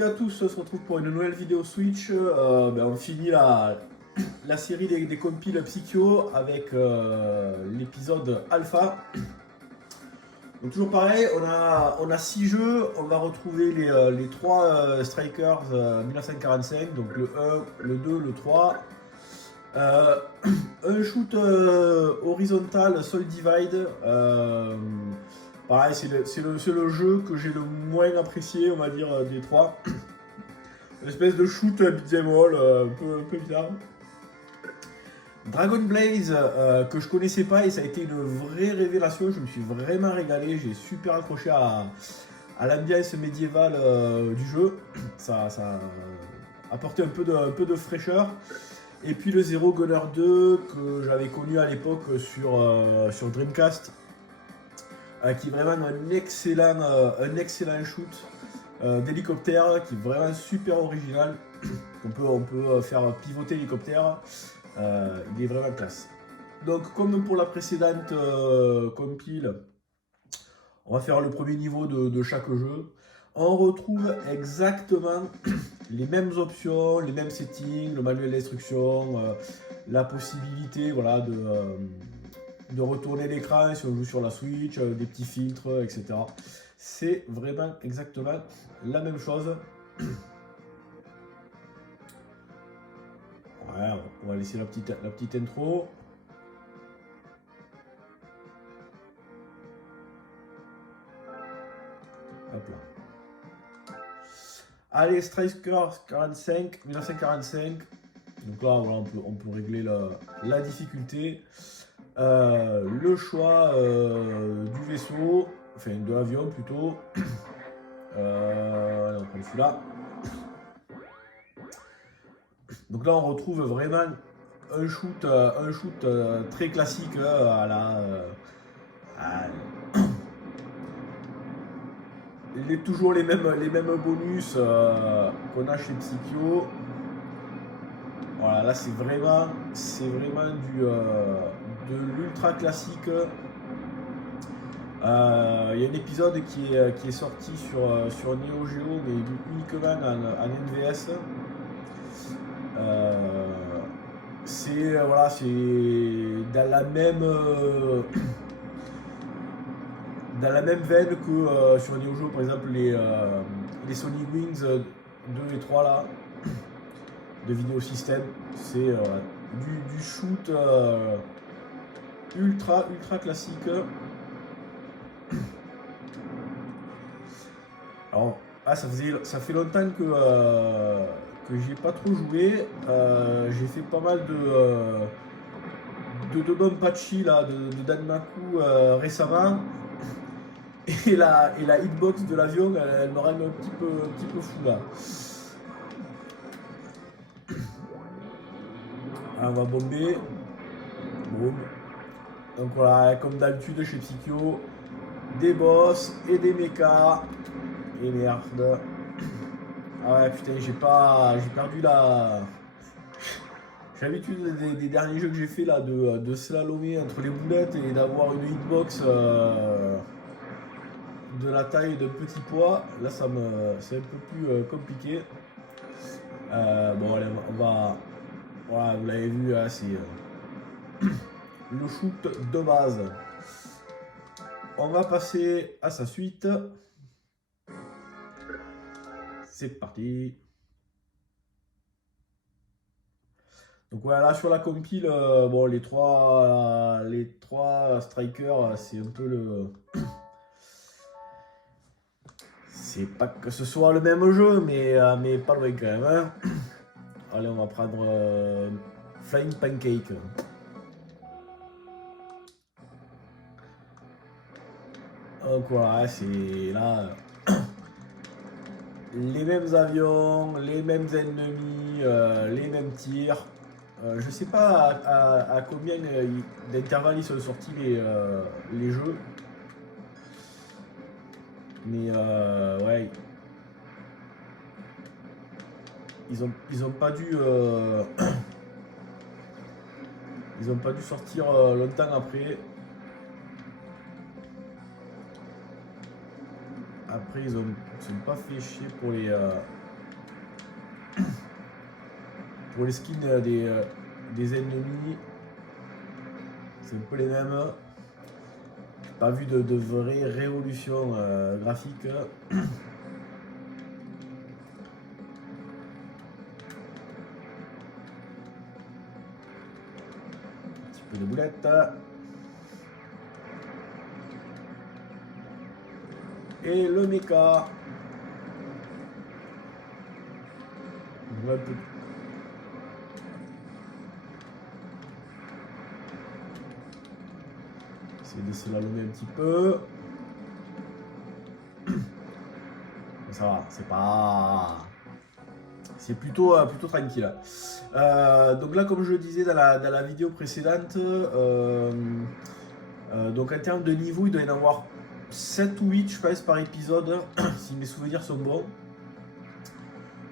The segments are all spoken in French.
Salut à tous, on se retrouve pour une nouvelle vidéo Switch. On finit la série des compiles Psycho avec l'épisode Alpha. Donc toujours pareil, on a 6 jeux, on va retrouver les 3 Strikers 1945, donc le 1, le 2, le 3. Un shoot horizontal Soul Divide. Pareil, c'est le jeu que j'ai le moins apprécié, on va dire, des 3. Une espèce de shoot beat'em all, un peu bizarre. Dragon Blaze, que je connaissais pas et ça a été une vraie révélation. Je me suis vraiment régalé, j'ai super accroché à l'ambiance médiévale du jeu. Ça a apporté un peu de fraîcheur. Et puis le Zero Gunner 2 que j'avais connu à l'époque sur Dreamcast, qui est vraiment un excellent shoot d'hélicoptère qui est vraiment super original. On peut faire pivoter l'hélicoptère. Il est vraiment classe. Donc comme pour la précédente compile, on va faire le premier niveau de chaque jeu. On retrouve exactement les mêmes options, les mêmes settings, le manuel d'instruction, la possibilité voilà, de retourner l'écran si on joue sur la Switch, des petits filtres, etc. C'est vraiment exactement la même chose. Ouais, on va laisser la petite intro. Hop là. Allez, Strikers 45, 1945. Donc là, voilà, on peut régler la difficulté. Le choix du vaisseau, enfin de l'avion plutôt. On prend celui-là. Donc là, on retrouve vraiment un shoot très classique à la. Toujours les mêmes bonus qu'on a chez Psycho. Voilà, là c'est vraiment de l'ultra classique. Il y a un épisode qui est sorti sur Neo Geo, mais uniquement en NVS. C'est dans la même veine que sur Neo Geo, par exemple les Sonic Wings 2 et 3 là, de Video System. C'est du shoot ultra classique. Alors, ça fait longtemps que j'ai pas trop joué. J'ai fait pas mal de Donpachi là, de Danmaku récemment. Et la hitbox de l'avion, elle me rend un petit peu fou là. Alors, on va bomber. Boum. Donc voilà, comme d'habitude chez Psycho, des boss et des mechas. Et merde. Ah ouais, putain, j'ai perdu la. J'ai l'habitude des derniers jeux que j'ai fait là de slalomer entre les boulettes et d'avoir une hitbox de la taille de petit pois. Là, c'est un peu plus compliqué. Bon, allez, on va. Voilà, vous l'avez vu, hein, c'est le shoot de base. On va passer à sa suite. C'est parti. Donc voilà, sur la compile, bon, les trois strikers, c'est un peu le. C'est pas que ce soit le même jeu, mais pas loin quand même. Hein. Allez, on va prendre Flying Pancake. Donc voilà, c'est là. Les mêmes avions, les mêmes ennemis, les mêmes tirs. Je sais pas à combien d'intervalles ils sont sortis les jeux. Mais ouais. Ils ont pas dû. Ils ont pas dû sortir longtemps après. Après, ils ont pas fait chier pour les pour les skins des ennemis, c'est un peu les mêmes. Pas vu de vraie révolution graphique. De boulettes. Et le mecha. On va un peu... essayer de slalomer un petit peu. Ça va, c'est pas... c'est plutôt tranquille. Donc là, comme je le disais dans la vidéo précédente, donc en termes de niveau, il doit y en avoir 7 ou 8, je pense, par épisode, si mes souvenirs sont bons.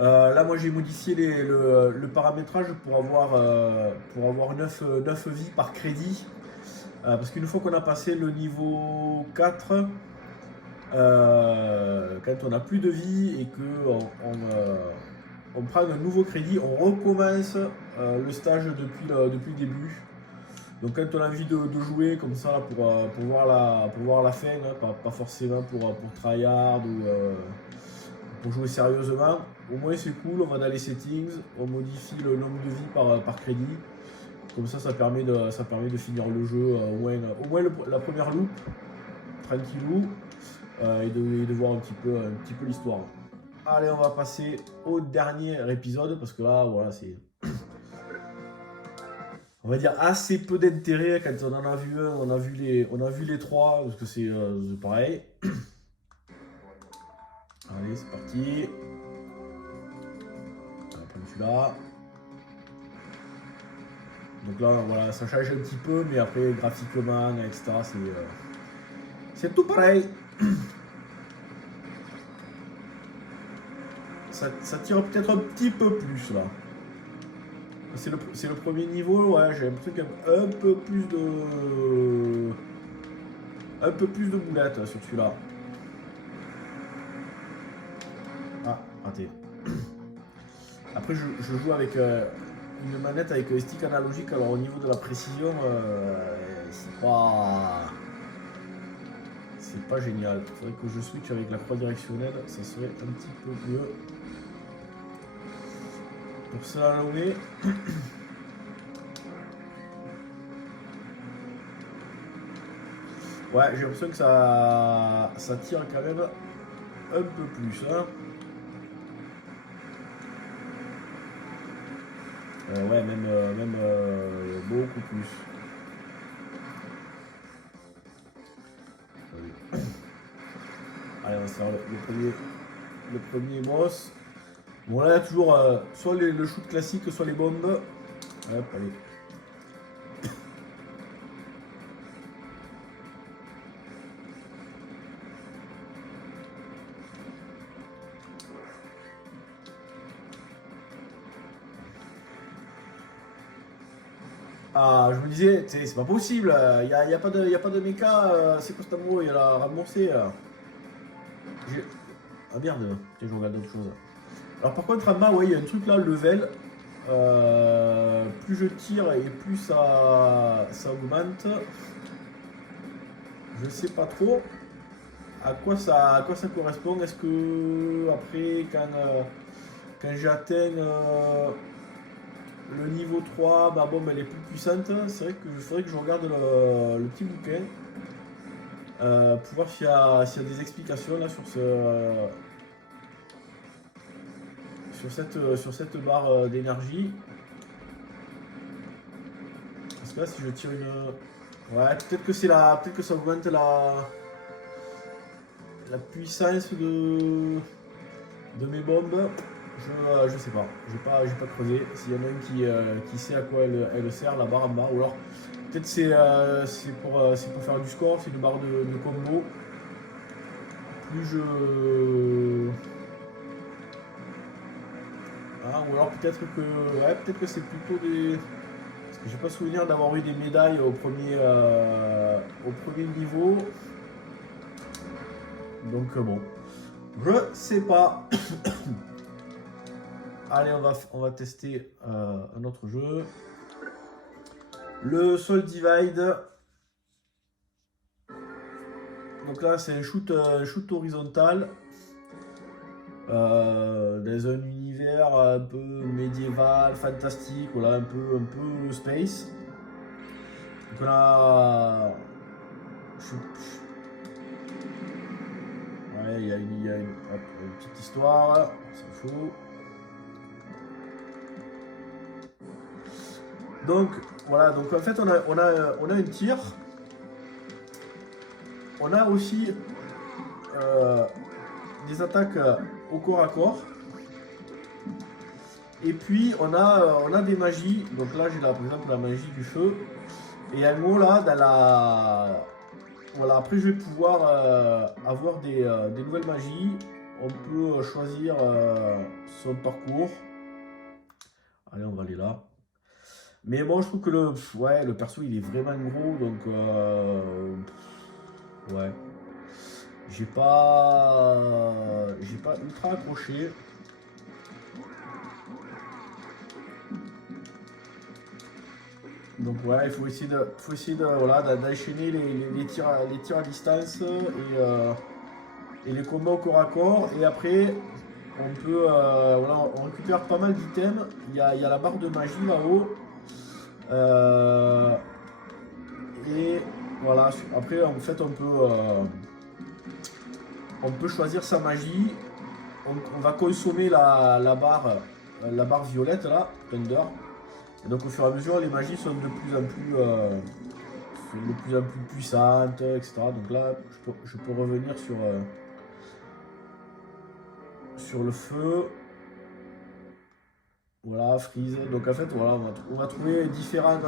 Là, moi, j'ai modifié le paramétrage pour avoir 9 vies par crédit. Parce qu'une fois qu'on a passé le niveau 4, quand on n'a plus de vie et qu'on prend un nouveau crédit, on recommence le stage depuis le début. Donc quand on a envie de jouer comme ça pour voir la fin, hein, pas forcément pour tryhard ou pour jouer sérieusement, au moins c'est cool, on va dans les settings, on modifie le nombre de vies par crédit. Comme ça permet de finir le jeu au moins la première loupe, tranquillou, et de voir un petit peu l'histoire. Allez, on va passer au dernier épisode parce que là, voilà, c'est, on va dire, assez peu d'intérêt. Quand on en a vu un, on a vu les trois parce que c'est pareil. Allez, c'est parti. On va prendre celui-là. Donc là, voilà, ça change un petit peu, mais après, graphiquement, etc., c'est tout pareil. Ça tire peut-être un petit peu plus, là. C'est le premier niveau, ouais, j'ai l'impression qu'il y a un peu plus de boulettes sur celui-là. Ah, raté. Après, je joue avec une manette avec un stick analogique, alors au niveau de la précision, c'est pas génial. Il faudrait que je switch avec la croix directionnelle, ça serait un petit peu mieux. Pour slalomer. Ouais, j'ai l'impression que ça tire quand même un peu plus. Hein. Ouais, même beaucoup plus. Allez, on va se faire le premier boss. Bon là, toujours soit le shoot classique, soit les bombes. Hop, allez. Ah, je me disais, c'est pas possible, il n'y a pas de méca, c'est quoi ce mot, il y a la remboursé. Ah merde, tiens, je regarde d'autres choses. Alors par contre, en bas, ouais, il y a un truc là, level. Plus je tire et plus ça augmente. Je sais pas trop à quoi ça correspond. Est-ce que après, quand j'atteins le niveau 3, ma bombe elle est plus puissante. C'est vrai qu'il faudrait que je regarde le petit bouquin pour voir s'il y a des explications là sur cette barre d'énergie. Parce que là, si je tire une... Ouais, peut-être que ça augmente la puissance de mes bombes. Je sais pas. J'ai pas creusé. S'il y en a un qui sait à quoi elle sert, la barre en bas. Ou alors, peut-être c'est pour faire du score, c'est une barre de combo. Plus je... Ah, ou alors peut-être que c'est plutôt des... Parce que j'ai pas souvenir d'avoir eu des médailles au premier niveau. Donc bon, je sais pas. allez, on va tester un autre jeu. Le Soul Divide. Donc là, c'est un shoot horizontal. Dans un univers un peu médiéval, fantastique, voilà, un peu space. Donc on a... Ouais, il y a une petite histoire, on s'en fout. Donc voilà, donc en fait on a un tir. On a aussi des attaques au corps à corps. Et puis on a des magies. Donc là j'ai par exemple la magie du feu. Et en haut là, dans la... Voilà, après je vais pouvoir avoir des nouvelles magies. On peut choisir son parcours. Allez, on va aller là. Mais bon, je trouve que le perso il est vraiment gros, donc ouais. J'ai pas ultra accroché. Donc voilà, il faut essayer voilà, d'enchaîner les tirs à distance et les combats au corps à corps. Et après, on peut voilà, on récupère pas mal d'items. Il y a la barre de magie là-haut. Et voilà, après en fait on peut choisir sa magie. On va consommer la barre violette là, Thunder. Et donc au fur et à mesure les magies sont de plus en plus puissantes, etc. Donc là je peux revenir sur le feu. Voilà, freeze. Donc en fait voilà, on va trouver différents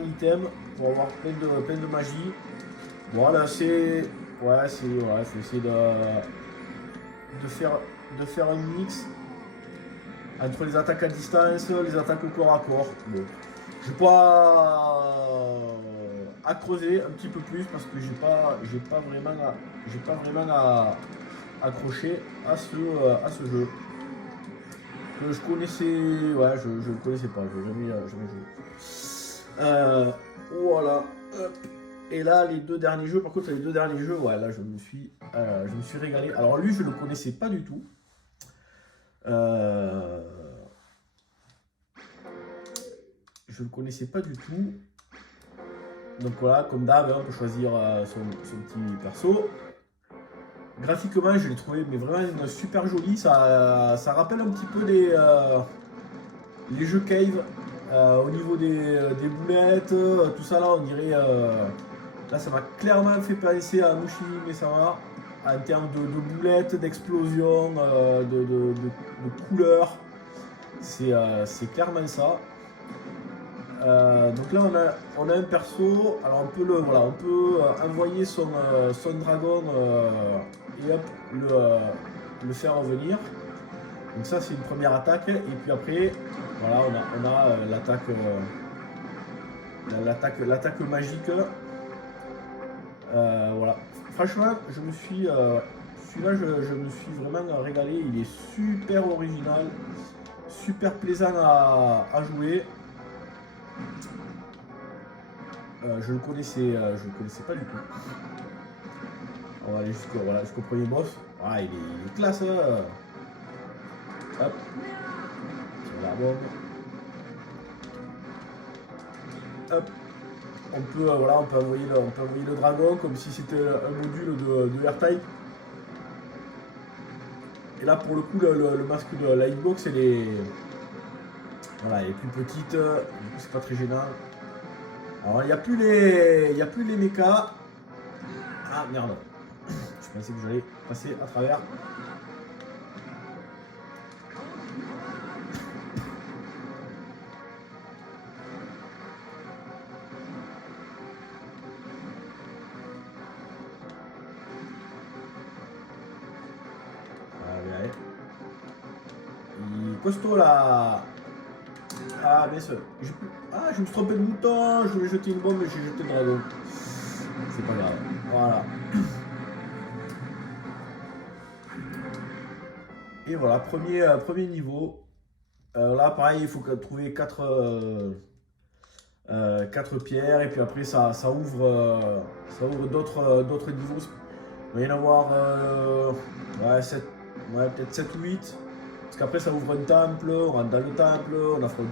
items pour avoir plein de magie. Voilà, c'est... Ouais, faut essayer de faire un mix entre les attaques à distance, les attaques au corps à corps. Bon. Je vais pas à creuser un petit peu plus parce que j'ai pas vraiment accroché à ce jeu. Que je connaissais... Ouais, je le connaissais pas, je n'ai jamais joué. Voilà. Hop. Et là, les deux derniers jeux, par contre, ouais, là, je me suis régalé. Alors lui, je le connaissais pas du tout. Je le connaissais pas du tout. Donc voilà, comme d'hab, on peut choisir son petit perso. Graphiquement, je l'ai trouvé mais vraiment super joli. Ça rappelle un petit peu les jeux Cave. Au niveau des boulettes, tout ça là, on dirait... là, ça m'a clairement fait penser à Mushi Mesama en termes de boulettes, d'explosions, de couleurs. C'est clairement ça. Donc là, on a un perso. Alors, on peut envoyer son dragon et hop, le faire revenir. Donc ça, c'est une première attaque. Et puis après, voilà, on a l'attaque magique. Voilà. Franchement, celui-là, je me suis vraiment régalé. Il est super original, super plaisant à jouer. Je le connaissais pas du tout. On va aller jusqu'au premier boss. Ah, il est classe. Hop. Sur la bombe. Hop. On peut envoyer le dragon comme si c'était un module de AirType. Et là pour le coup le masque de la hitbox elle est plus petite, c'est pas très gênant. Alors il n'y a plus les mechas. Ah merde. Je pensais que j'allais passer à travers. Costaud là. Ah bien sûr. Je me suis trompé de bouton, je voulais jeter une bombe mais j'ai jeté le dragon. C'est pas grave. Voilà. Et voilà, premier niveau. Là, pareil, il faut trouver 4 pierres. Et puis après, ça ouvre d'autres niveaux. Il va y en avoir peut-être 7 ou 8. Parce qu'après, ça ouvre un temple. On rentre dans le temple. On affronte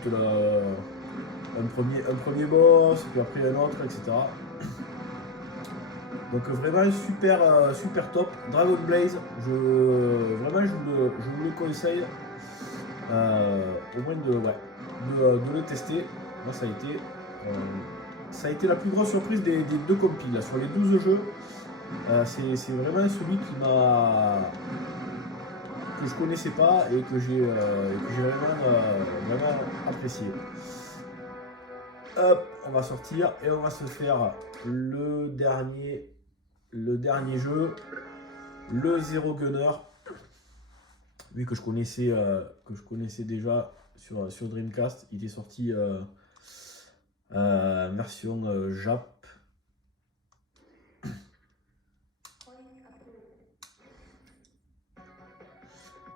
un premier boss. Et puis après, un autre, etc. Donc vraiment super top. Dragon Blaze, vraiment je vous le conseille. Au moins de le tester. Moi ça a été la plus grosse surprise des deux compiles. Là. Sur les 12 jeux, c'est vraiment celui que je connaissais pas et que j'ai vraiment apprécié. Hop, on va sortir et on va se faire le dernier jeu, le Zero Gunner, vu que je connaissais déjà sur Dreamcast. Il est sorti version Jap.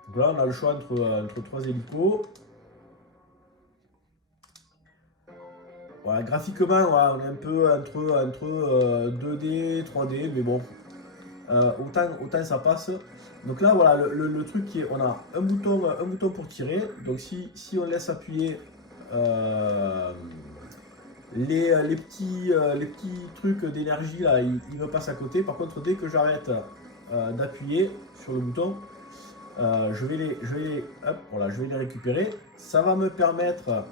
Donc là, on a le choix entre 3 hélicos. Voilà, graphiquement, voilà, on est un peu entre 2D, 3D, mais bon, autant ça passe. Donc là, voilà, le truc qui est, on a un bouton pour tirer. Donc si on laisse appuyer les petits trucs d'énergie là, ils me passent à côté. Par contre, dès que j'arrête d'appuyer sur le bouton, je vais les récupérer. Ça va me permettre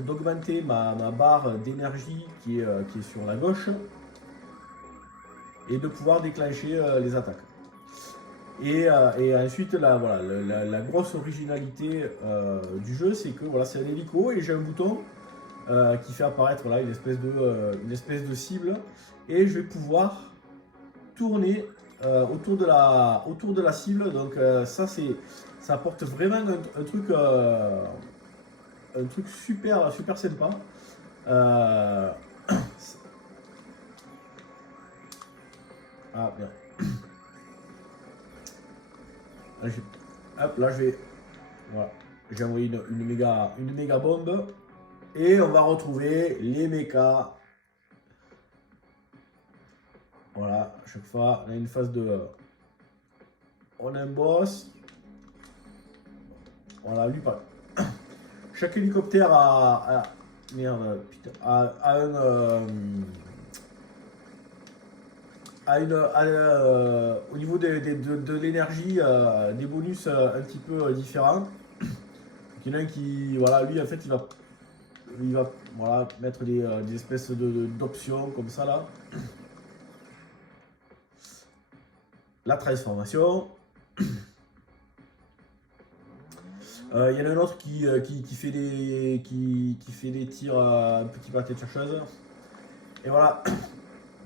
d'augmenter ma barre d'énergie qui est sur la gauche et de pouvoir déclencher les attaques. Et ensuite, la grosse originalité du jeu, c'est que voilà, c'est un hélico et j'ai un bouton qui fait apparaître une espèce de cible et je vais pouvoir tourner autour de la cible. Donc ça apporte vraiment un truc super sympa. Ah bien. Là je vais. Voilà. J'ai envoyé une méga bombe. Et on va retrouver les mechas. Voilà, à chaque fois, on a une phase de. On a un boss. Voilà, lui pas. Chaque hélicoptère au niveau de l'énergie, des bonus un petit peu différents. Il y en a un qui, voilà, lui en fait, il va voilà, mettre des espèces d'options comme ça là. La transformation. Il y en a un autre qui fait des tirs un petit peu à tête chercheuse. Et voilà.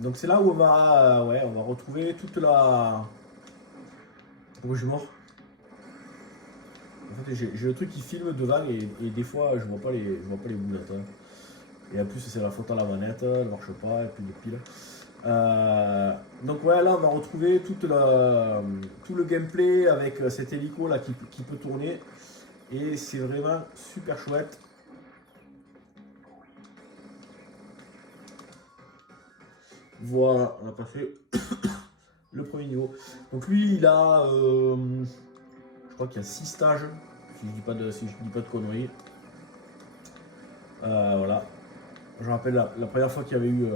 Donc c'est là où on va retrouver toute la. Pourquoi je suis mort? En fait, j'ai le truc qui filme devant et des fois je vois pas les boulettes. Hein. Et en plus c'est la faute à la manette, elle marche pas, et puis les piles. Donc ouais, là on va retrouver tout le gameplay avec cet hélico là qui peut tourner. Et c'est vraiment super chouette. Voilà, on a passé le premier niveau. Donc lui, il a, je crois qu'il y a 6 stages, si je dis pas de conneries. Voilà. Je rappelle la première fois qu'il y avait eu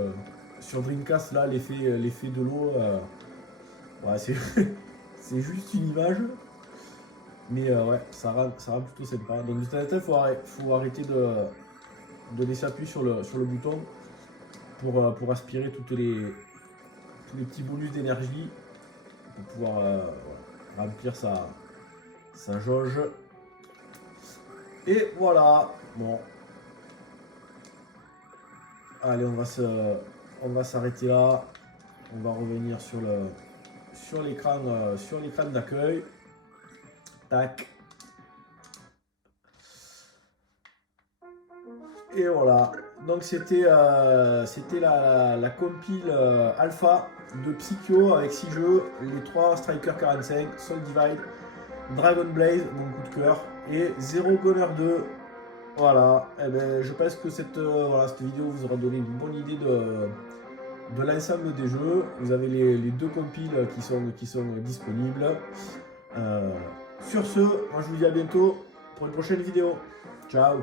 sur Dreamcast là l'effet de l'eau. Ouais, c'est juste une image. Mais ouais, ça rend plutôt sympa. Donc de temps en temps, faut arrêter de laisser appuyer sur le bouton pour aspirer tous les petits bonus d'énergie pour pouvoir remplir sa jauge. Et voilà. Bon. Allez, on va s'arrêter là. On va revenir sur l'écran d'accueil. Tac. Et voilà. Donc c'était la compile alpha de Psycho avec 6 jeux, les 3 Striker 45, Soul Divide, Dragon Blaze, mon coup de cœur, et Zero Gunner 2. Voilà, et ben, je pense que cette vidéo vous aura donné une bonne idée de l'ensemble des jeux. Vous avez les 2 compiles qui sont disponibles. Sur ce, moi je vous dis à bientôt pour une prochaine vidéo. Ciao.